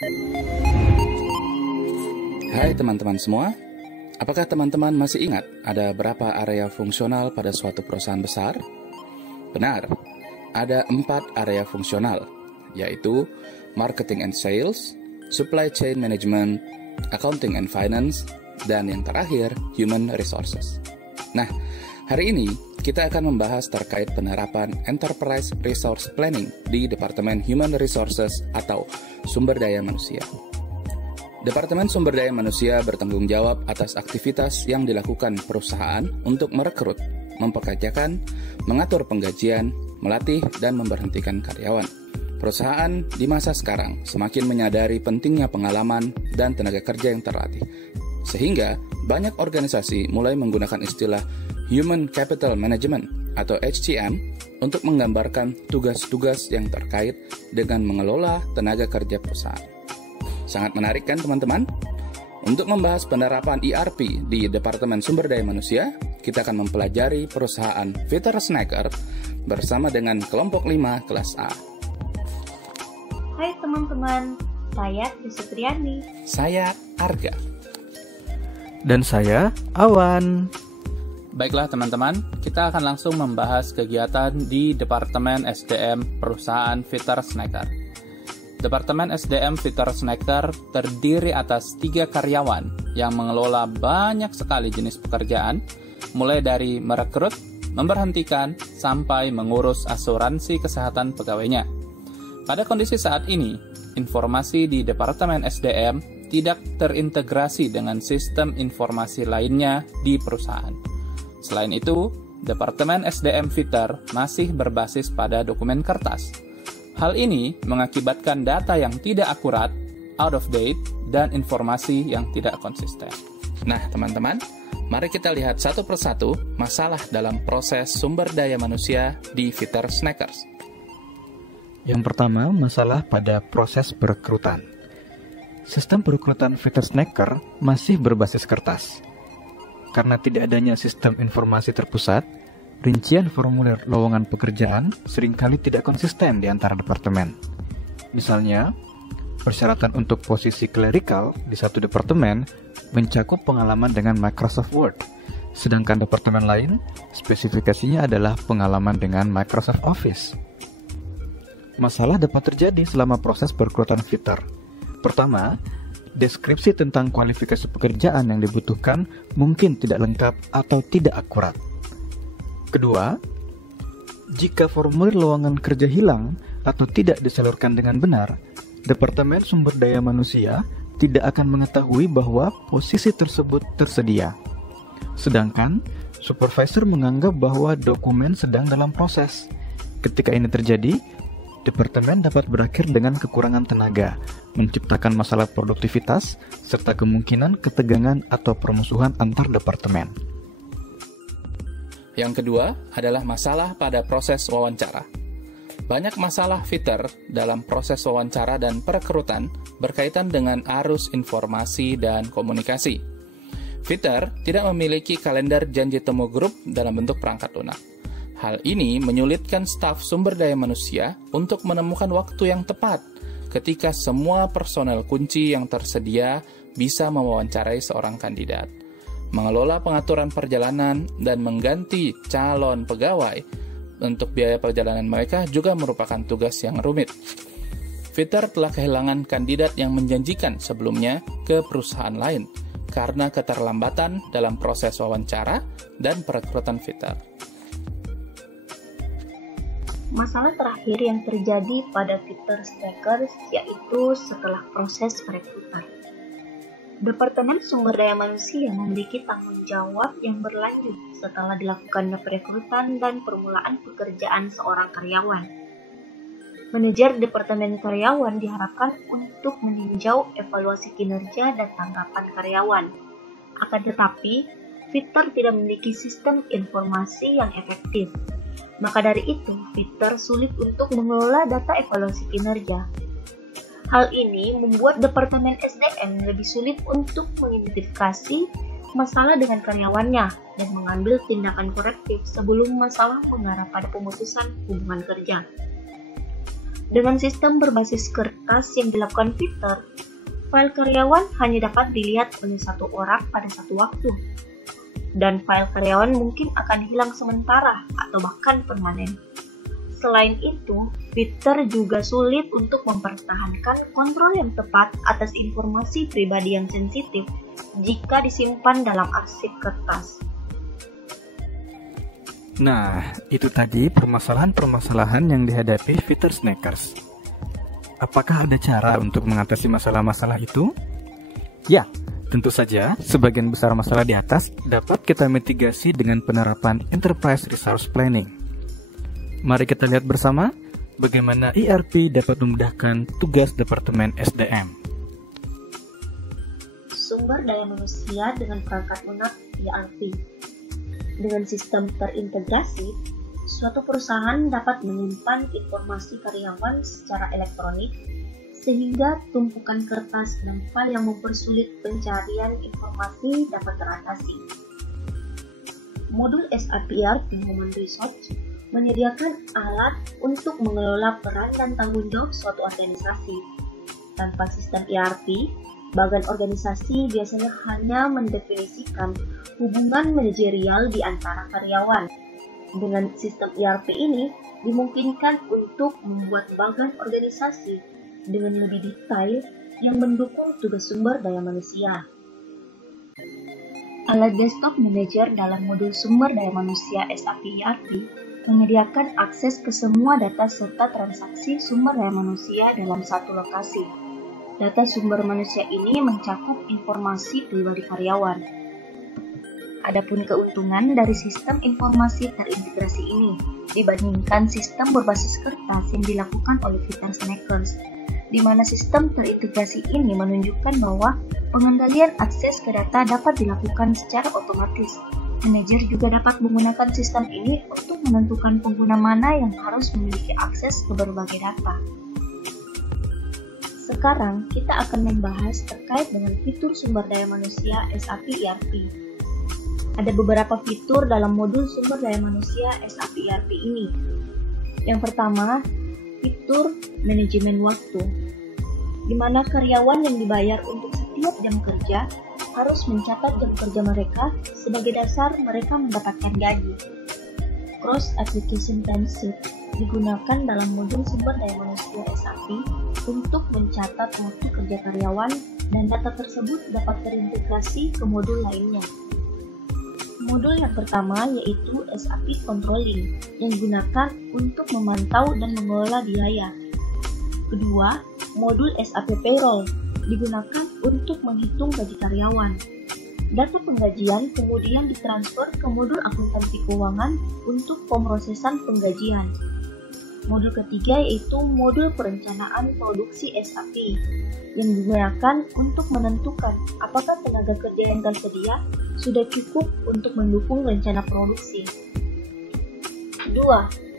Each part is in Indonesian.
Hai teman-teman semua, apakah teman-teman masih ingat ada berapa area fungsional pada suatu perusahaan besar? Benar, ada 4 area fungsional, yaitu Marketing and Sales, Supply Chain Management, Accounting and Finance, dan yang terakhir, Human Resources. Nah, hari ini kita akan membahas terkait penerapan Enterprise Resource Planning di Departemen Human Resources atau Sumber Daya Manusia. Departemen Sumber Daya Manusia bertanggung jawab atas aktivitas yang dilakukan perusahaan untuk merekrut, mempekerjakan, mengatur penggajian, melatih, dan memberhentikan karyawan. Perusahaan di masa sekarang semakin menyadari pentingnya pengalaman dan tenaga kerja yang terlatih, sehingga banyak organisasi mulai menggunakan istilah Human Capital Management atau HCM untuk menggambarkan tugas-tugas yang terkait dengan mengelola tenaga kerja perusahaan. Sangat menarik kan teman-teman? Untuk membahas penerapan ERP di Departemen Sumber Daya Manusia, kita akan mempelajari perusahaan Viter Snacker bersama dengan kelompok 5 kelas A. Hai teman-teman, saya Triani. Saya Arga. Dan saya Awan. Baiklah teman-teman, kita akan langsung membahas kegiatan di Departemen SDM Perusahaan Viter Snacker. Departemen SDM Viter Snacker terdiri atas 3 karyawan yang mengelola banyak sekali jenis pekerjaan, mulai dari merekrut, memberhentikan, sampai mengurus asuransi kesehatan pegawainya. Pada kondisi saat ini, informasi di Departemen SDM tidak terintegrasi dengan sistem informasi lainnya di perusahaan. Selain itu, Departemen SDM Viter masih berbasis pada dokumen kertas. Hal ini mengakibatkan data yang tidak akurat, out of date, dan informasi yang tidak konsisten. Nah teman-teman, mari kita lihat satu persatu masalah dalam proses sumber daya manusia di Viter Snackers. Yang pertama, masalah pada proses perekrutan. Sistem perekrutan Viter Snacker masih berbasis kertas. Karena tidak adanya sistem informasi terpusat, rincian formulir lowongan pekerjaan seringkali tidak konsisten di antara departemen. Misalnya, persyaratan untuk posisi clerical di satu departemen mencakup pengalaman dengan Microsoft Word, sedangkan departemen lain spesifikasinya adalah pengalaman dengan Microsoft Office. Masalah dapat terjadi selama proses perekrutan Viter. Pertama, deskripsi tentang kualifikasi pekerjaan yang dibutuhkan mungkin tidak lengkap atau tidak akurat. Kedua, jika formulir lowongan kerja hilang atau tidak disalurkan dengan benar, Departemen Sumber Daya Manusia tidak akan mengetahui bahwa posisi tersebut tersedia. Sedangkan, supervisor menganggap bahwa dokumen sedang dalam proses. Ketika ini terjadi, Departemen dapat berakhir dengan kekurangan tenaga, menciptakan masalah produktivitas, serta kemungkinan ketegangan atau permusuhan antar departemen. Yang kedua adalah masalah pada proses wawancara. Banyak masalah Viter dalam proses wawancara dan perekrutan berkaitan dengan arus informasi dan komunikasi. Viter tidak memiliki kalender janji temu grup dalam bentuk perangkat lunak. Hal ini menyulitkan staf sumber daya manusia untuk menemukan waktu yang tepat ketika semua personel kunci yang tersedia bisa mewawancarai seorang kandidat. Mengelola pengaturan perjalanan dan mengganti calon pegawai untuk biaya perjalanan mereka juga merupakan tugas yang rumit. Viter telah kehilangan kandidat yang menjanjikan sebelumnya ke perusahaan lain karena keterlambatan dalam proses wawancara dan perekrutan Viter. Masalah terakhir yang terjadi pada Viter Snackers yaitu setelah proses perekrutan. Departemen Sumber Daya Manusia memiliki tanggung jawab yang berlanjut setelah dilakukannya perekrutan dan permulaan pekerjaan seorang karyawan. Manajer Departemen Karyawan diharapkan untuk meninjau evaluasi kinerja dan tanggapan karyawan. Akan tetapi, Viter tidak memiliki sistem informasi yang efektif. Maka dari itu, Viter sulit untuk mengelola data evaluasi kinerja. Hal ini membuat Departemen SDM lebih sulit untuk mengidentifikasi masalah dengan karyawannya dan mengambil tindakan korektif sebelum masalah mengarah pada pemutusan hubungan kerja. Dengan sistem berbasis kertas yang dilakukan Peter, file karyawan hanya dapat dilihat oleh satu orang pada satu waktu, dan file karyawan mungkin akan hilang sementara atau bahkan permanen. Selain itu, Peter juga sulit untuk mempertahankan kontrol yang tepat atas informasi pribadi yang sensitif jika disimpan dalam arsip kertas. Nah, itu tadi permasalahan-permasalahan yang dihadapi Peter Snackers. Apakah ada cara untuk mengatasi masalah-masalah itu? Ya, tentu saja sebagian besar masalah di atas dapat kita mitigasi dengan penerapan Enterprise Resource Planning. Mari kita lihat bersama bagaimana ERP dapat memudahkan tugas Departemen SDM. Sumber daya manusia dengan perangkat lunak ERP. Dengan sistem terintegrasi, suatu perusahaan dapat menyimpan informasi karyawan secara elektronik sehingga tumpukan kertas dan file yang mempersulit pencarian informasi dapat teratasi. Modul SAP ERP Human Resource menyediakan alat untuk mengelola peran dan tanggung jawab suatu organisasi. Tanpa sistem ERP, bagian organisasi biasanya hanya mendefinisikan hubungan manajerial di antara karyawan. Dengan sistem ERP ini, dimungkinkan untuk membuat bagian organisasi dengan lebih detail yang mendukung tugas sumber daya manusia. Alat Desktop Manager dalam modul sumber daya manusia SAP ERP menyediakan akses ke semua data serta transaksi sumber daya manusia dalam satu lokasi. Data sumber manusia ini mencakup informasi pribadi karyawan. Adapun keuntungan dari sistem informasi terintegrasi ini dibandingkan sistem berbasis kertas yang dilakukan oleh Peter Snackers, di mana sistem terintegrasi ini menunjukkan bahwa pengendalian akses ke data dapat dilakukan secara otomatis. Manajer juga dapat menggunakan sistem ini untuk menentukan pengguna mana yang harus memiliki akses ke berbagai data. Sekarang kita akan membahas terkait dengan fitur sumber daya manusia SAP ERP. Ada beberapa fitur dalam modul sumber daya manusia SAP ERP ini. Yang pertama, fitur manajemen waktu, di mana karyawan yang dibayar untuk setiap jam kerja harus mencatat jam kerja mereka sebagai dasar mereka mendapatkan gaji. Cross Application Timesheet digunakan dalam modul sumber daya manusia SAP untuk mencatat waktu kerja karyawan dan data tersebut dapat terintegrasi ke modul lainnya. Modul yang pertama yaitu SAP Controlling yang digunakan untuk memantau dan mengelola biaya. Kedua, modul SAP Payroll digunakan untuk menghitung gaji karyawan. Data penggajian kemudian ditransfer ke modul akuntansi keuangan untuk pemrosesan penggajian. Modul ketiga yaitu modul perencanaan produksi SAP yang digunakan untuk menentukan apakah tenaga kerja yang tersedia sudah cukup untuk mendukung rencana produksi. 2.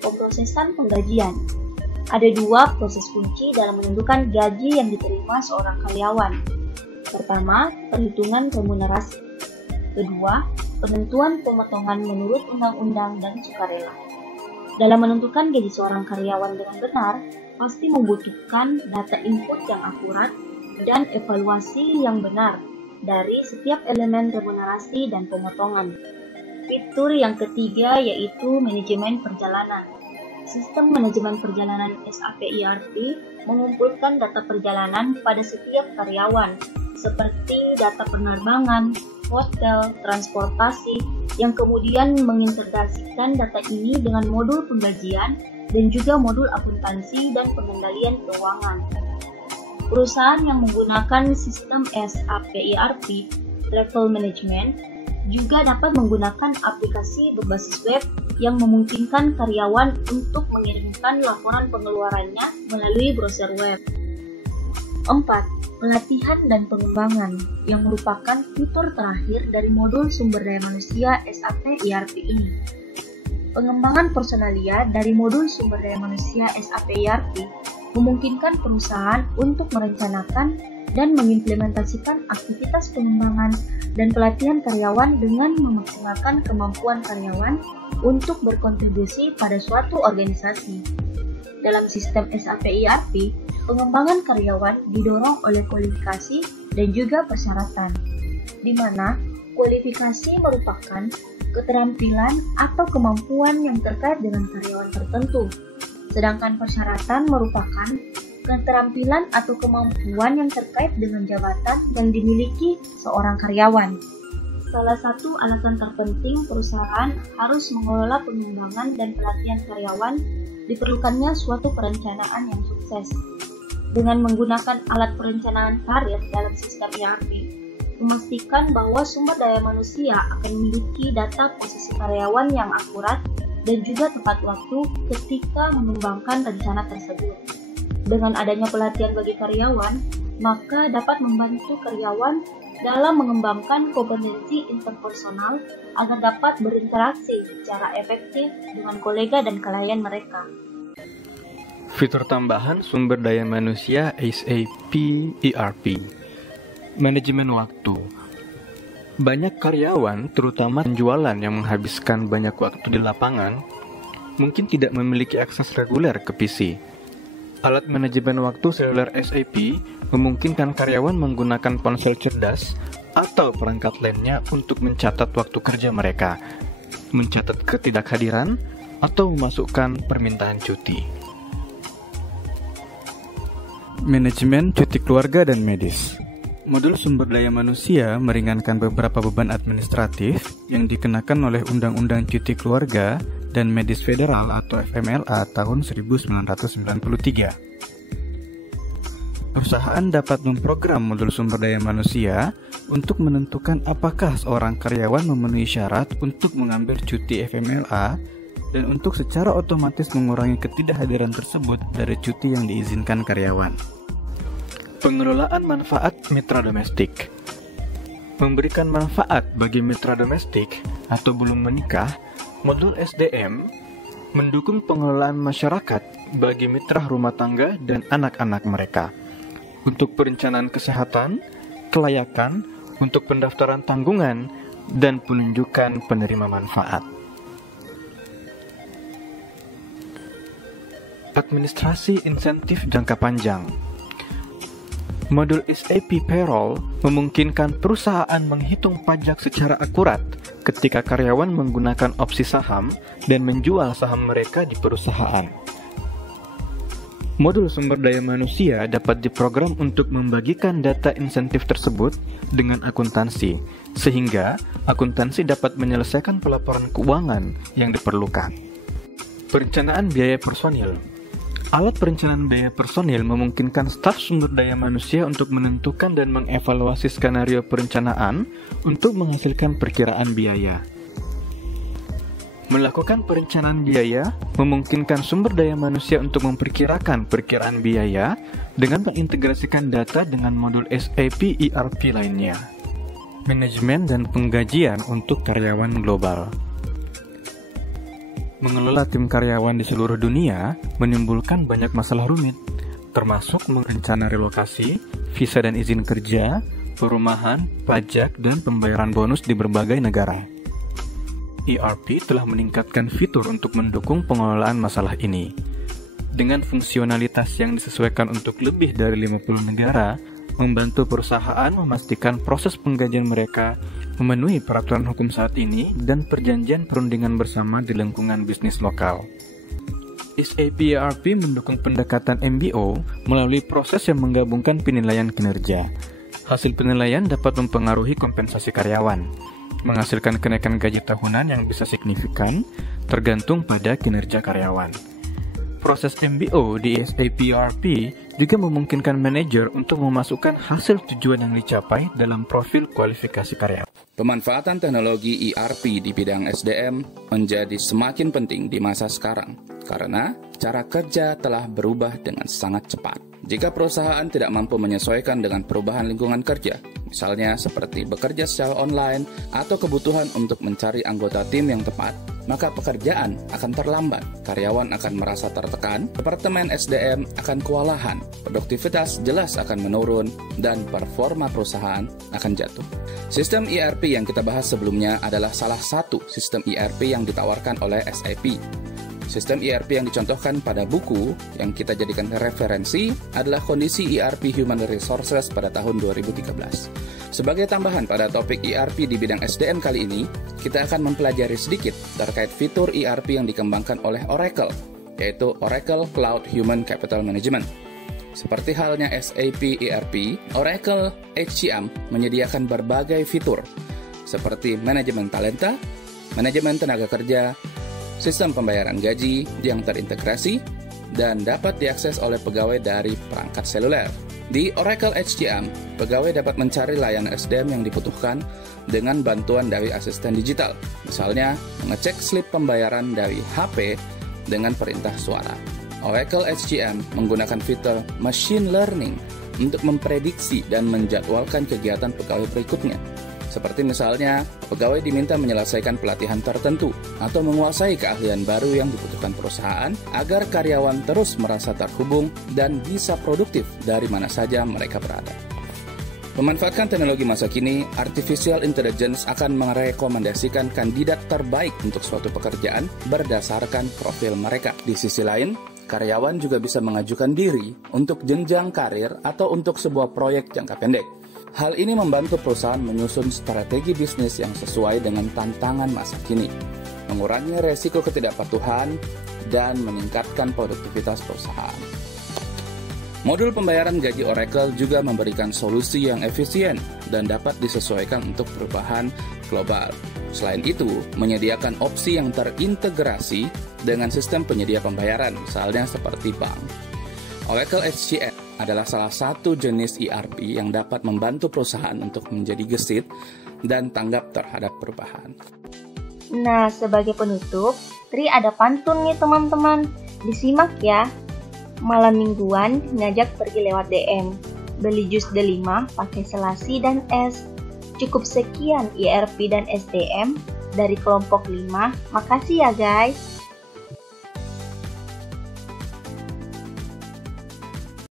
Pemrosesan penggajian. Ada dua proses kunci dalam menentukan gaji yang diterima seorang karyawan. Pertama, perhitungan remunerasi. Kedua, penentuan pemotongan menurut undang-undang dan sukarela. Dalam menentukan gaji seorang karyawan dengan benar, pasti membutuhkan data input yang akurat dan evaluasi yang benar dari setiap elemen remunerasi dan pemotongan. Fitur yang ketiga yaitu manajemen perjalanan. Sistem manajemen perjalanan SAP ERP mengumpulkan data perjalanan pada setiap karyawan, seperti data penerbangan, hotel, transportasi, yang kemudian mengintegrasikan data ini dengan modul penggajian dan juga modul akuntansi dan pengendalian keuangan. Perusahaan yang menggunakan sistem SAP ERP Travel Management juga dapat menggunakan aplikasi berbasis web yang memungkinkan karyawan untuk mengirimkan laporan pengeluarannya melalui browser web. 4. Pelatihan dan pengembangan yang merupakan fitur terakhir dari modul sumber daya manusia SAP ERP ini. Pengembangan personalia dari modul sumber daya manusia SAP ERP memungkinkan perusahaan untuk merencanakan dan mengimplementasikan aktivitas pengembangan dan pelatihan karyawan dengan memaksimalkan kemampuan karyawan untuk berkontribusi pada suatu organisasi. dalam sistem SAP ERP, pengembangan karyawan didorong oleh kualifikasi dan juga persyaratan, di mana kualifikasi merupakan keterampilan atau kemampuan yang terkait dengan karyawan tertentu, sedangkan persyaratan merupakan keterampilan atau kemampuan yang terkait dengan jabatan yang dimiliki seorang karyawan. Salah satu alasan terpenting perusahaan harus mengelola pengembangan dan pelatihan karyawan diperlukannya suatu perencanaan yang sukses. Dengan menggunakan alat perencanaan karir dalam sistem ERP, memastikan bahwa sumber daya manusia akan memiliki data posisi karyawan yang akurat dan juga tepat waktu ketika mengembangkan rencana tersebut. Dengan adanya pelatihan bagi karyawan, maka dapat membantu karyawan dalam mengembangkan kompetensi interpersonal agar dapat berinteraksi secara efektif dengan kolega dan klien mereka. Fitur tambahan sumber daya manusia SAP ERP. Manajemen waktu. Banyak karyawan, terutama penjualan yang menghabiskan banyak waktu di lapangan, mungkin tidak memiliki akses reguler ke PC. Alat manajemen waktu seluler SAP memungkinkan karyawan menggunakan ponsel cerdas atau perangkat lainnya untuk mencatat waktu kerja mereka, mencatat ketidakhadiran, atau memasukkan permintaan cuti. Manajemen cuti keluarga dan medis. Modul sumber daya manusia meringankan beberapa beban administratif yang dikenakan oleh Undang-Undang Cuti Keluarga dan Medis Federal atau FMLA tahun 1993. Perusahaan dapat memprogram modul sumber daya manusia untuk menentukan apakah seorang karyawan memenuhi syarat untuk mengambil cuti FMLA dan untuk secara otomatis mengurangi ketidakhadiran tersebut dari cuti yang diizinkan karyawan. Pengelolaan manfaat mitra domestik. Memberikan manfaat bagi mitra domestik atau belum menikah, modul SDM mendukung pengelolaan masyarakat bagi mitra rumah tangga dan anak-anak mereka untuk perencanaan kesehatan, kelayakan, untuk pendaftaran tanggungan, dan penunjukan penerima manfaat. Administrasi insentif jangka panjang. Modul SAP Payroll memungkinkan perusahaan menghitung pajak secara akurat ketika karyawan menggunakan opsi saham dan menjual saham mereka di perusahaan. Modul sumber daya manusia dapat diprogram untuk membagikan data insentif tersebut dengan akuntansi, sehingga akuntansi dapat menyelesaikan pelaporan keuangan yang diperlukan. Perencanaan biaya personil. Alat perencanaan biaya personil memungkinkan staf sumber daya manusia untuk menentukan dan mengevaluasi skenario perencanaan untuk menghasilkan perkiraan biaya. Melakukan perencanaan biaya memungkinkan sumber daya manusia untuk memperkirakan perkiraan biaya dengan mengintegrasikan data dengan modul SAP ERP lainnya. Manajemen dan penggajian untuk karyawan global. Mengelola tim karyawan di seluruh dunia menimbulkan banyak masalah rumit, termasuk merencana relokasi, visa dan izin kerja, perumahan, pajak, dan pembayaran bonus di berbagai negara. ERP telah meningkatkan fitur untuk mendukung pengelolaan masalah ini. Dengan fungsionalitas yang disesuaikan untuk lebih dari 50 negara, membantu perusahaan memastikan proses penggajian mereka memenuhi peraturan hukum saat ini dan perjanjian perundingan bersama di lingkungan bisnis lokal. SAP ERP mendukung pendekatan MBO melalui proses yang menggabungkan penilaian kinerja. Hasil penilaian dapat mempengaruhi kompensasi karyawan, menghasilkan kenaikan gaji tahunan yang bisa signifikan tergantung pada kinerja karyawan. Proses MBO di SAP ERP juga memungkinkan manajer untuk memasukkan hasil tujuan yang dicapai dalam profil kualifikasi karyawan. Pemanfaatan teknologi ERP di bidang SDM menjadi semakin penting di masa sekarang karena cara kerja telah berubah dengan sangat cepat. Jika perusahaan tidak mampu menyesuaikan dengan perubahan lingkungan kerja, misalnya seperti bekerja secara online atau kebutuhan untuk mencari anggota tim yang tepat, maka pekerjaan akan terlambat, karyawan akan merasa tertekan, departemen SDM akan kewalahan, produktivitas jelas akan menurun, dan performa perusahaan akan jatuh. Sistem ERP yang kita bahas sebelumnya adalah salah satu sistem ERP yang ditawarkan oleh SAP. Sistem ERP yang dicontohkan pada buku yang kita jadikan referensi adalah kondisi ERP Human Resources pada tahun 2013. Sebagai tambahan pada topik ERP di bidang SDM kali ini, kita akan mempelajari sedikit terkait fitur ERP yang dikembangkan oleh Oracle, yaitu Oracle Cloud Human Capital Management. Seperti halnya SAP ERP, Oracle HCM menyediakan berbagai fitur, seperti manajemen talenta, manajemen tenaga kerja, sistem pembayaran gaji yang terintegrasi, dan dapat diakses oleh pegawai dari perangkat seluler. Di Oracle HCM, pegawai dapat mencari layanan SDM yang dibutuhkan dengan bantuan dari asisten digital, misalnya mengecek slip pembayaran dari HP dengan perintah suara. Oracle HCM menggunakan fitur machine learning untuk memprediksi dan menjadwalkan kegiatan pegawai berikutnya. Seperti misalnya, pegawai diminta menyelesaikan pelatihan tertentu atau menguasai keahlian baru yang dibutuhkan perusahaan agar karyawan terus merasa terhubung dan bisa produktif dari mana saja mereka berada. Memanfaatkan teknologi masa kini, Artificial Intelligence akan merekomendasikan kandidat terbaik untuk suatu pekerjaan berdasarkan profil mereka. Di sisi lain, karyawan juga bisa mengajukan diri untuk jenjang karir atau untuk sebuah proyek jangka pendek. Hal ini membantu perusahaan menyusun strategi bisnis yang sesuai dengan tantangan masa kini, mengurangi resiko ketidakpatuhan, dan meningkatkan produktivitas perusahaan. Modul pembayaran gaji Oracle juga memberikan solusi yang efisien dan dapat disesuaikan untuk perubahan global. Selain itu, menyediakan opsi yang terintegrasi dengan sistem penyedia pembayaran, misalnya seperti bank. Oracle HCM adalah salah satu jenis ERP yang dapat membantu perusahaan untuk menjadi gesit dan tanggap terhadap perubahan. Nah, sebagai penutup, Tri ada pantun nih teman-teman. Disimak ya. Malam mingguan ngajak pergi lewat DM. Beli jus delima pakai selasi dan es. Cukup sekian ERP dan SDM dari kelompok 5. Makasih ya guys.